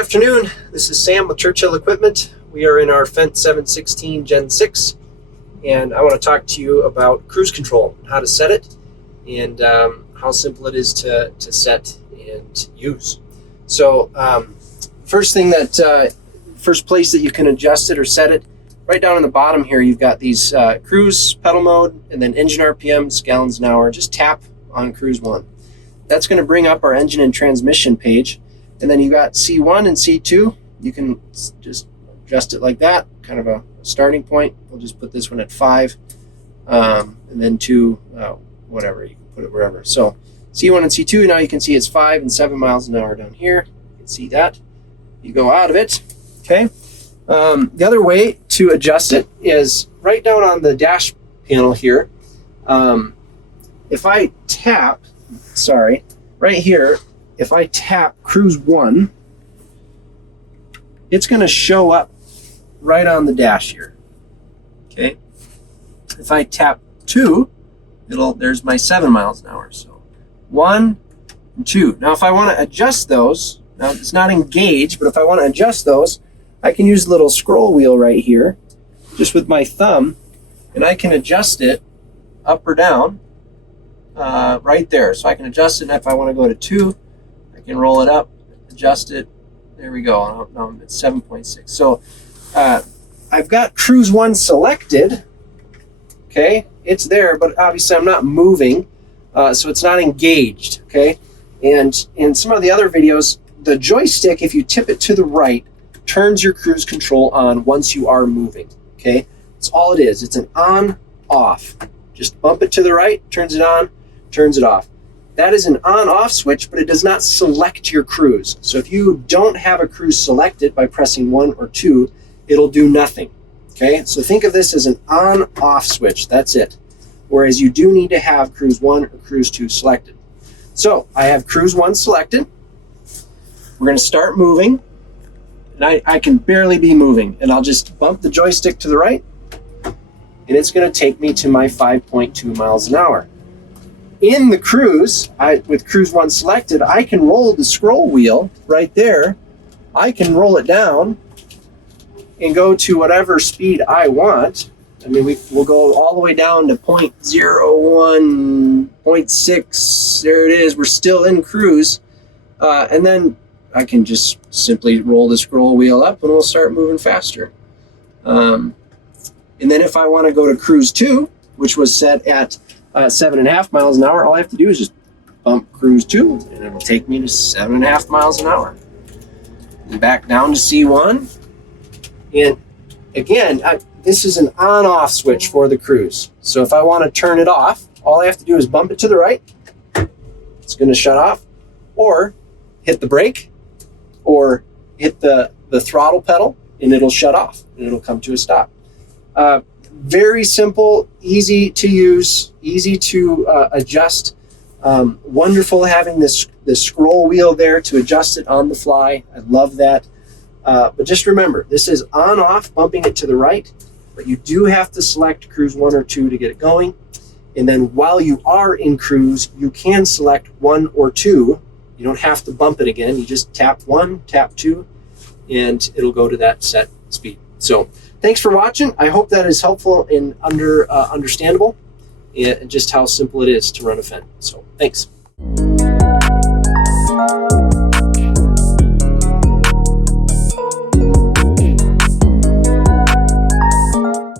afternoon. This is Sam with Churchill Equipment. We are in our Fendt 716 Gen 6, and I want to talk to you about cruise control, how to set it, and how simple it is to set and use. So first place that you can adjust it or set it, right down on the bottom here, you've got these cruise pedal mode and then engine RPMs, gallons an hour. Just tap on cruise 1. That's going to bring up our engine and transmission page. And then you got C1 and C2. You can just adjust it like that, kind of a starting point. We'll just put this one at 5, and then 2, whatever, you can put it wherever. So C1 and C2, now you can see it's 5 and 7 miles an hour down here. You can see that. You go out of it, okay? The other way to adjust it is right down on the dash panel here. If I tap, right here, if I tap cruise 1, it's going to show up right on the dash here. Okay. If I tap 2, there's my 7 miles an hour. So 1 and 2. Now if I want to adjust those, now it's not engaged, but if I want to adjust those, I can use the little scroll wheel right here, just with my thumb, and I can adjust it up or down right there. So I can adjust it, and if I want to go to 2, I can roll it up, adjust it. There we go. Now I'm at 7.6. So I've got cruise 1 selected. Okay, it's there, but obviously I'm not moving, so it's not engaged. Okay, and in some of the other videos, the joystick, if you tip it to the right, turns your cruise control on once you are moving. Okay, that's all it is. It's an on-off. Just bump it to the right, turns it on, turns it off. That is an on-off switch, but it does not select your cruise. So if you don't have a cruise selected by pressing 1 or 2, it'll do nothing. Okay, so think of this as an on-off switch. That's it. Whereas you do need to have cruise 1 or cruise 2 selected. So I have cruise 1 selected. We're going to start moving. And I can barely be moving. And I'll just bump the joystick to the right. And it's going to take me to my 5.2 miles an hour. In the cruise, with cruise 1 selected, I can roll the scroll wheel right there. I can roll it down and go to whatever speed I want. I mean, we'll go all the way down to 0.01, 0.6. There it is. We're still in cruise. And then I can just simply roll the scroll wheel up and we'll start moving faster. And then if I want to go to cruise 2, which was set at 7.5 miles an hour, all I have to do is just bump cruise 2 and it'll take me to 7.5 miles an hour. And back down to C1. And again, this is an on-off switch for the cruise. So if I want to turn it off, all I have to do is bump it to the right. It's going to shut off, or hit the brake, or hit the throttle pedal, and it'll shut off and it'll come to a stop. Very simple, easy to use, easy to adjust. Wonderful having this scroll wheel there to adjust it on the fly. I love that. But just remember, this is on-off, bumping it to the right, but you do have to select cruise 1 or 2 to get it going. And then while you are in cruise, you can select 1 or 2. You don't have to bump it again. You just tap 1, tap 2, and it'll go to that set speed. So thanks for watching. I hope that is helpful and understandable, and just how simple it is to run a Fendt. So thanks.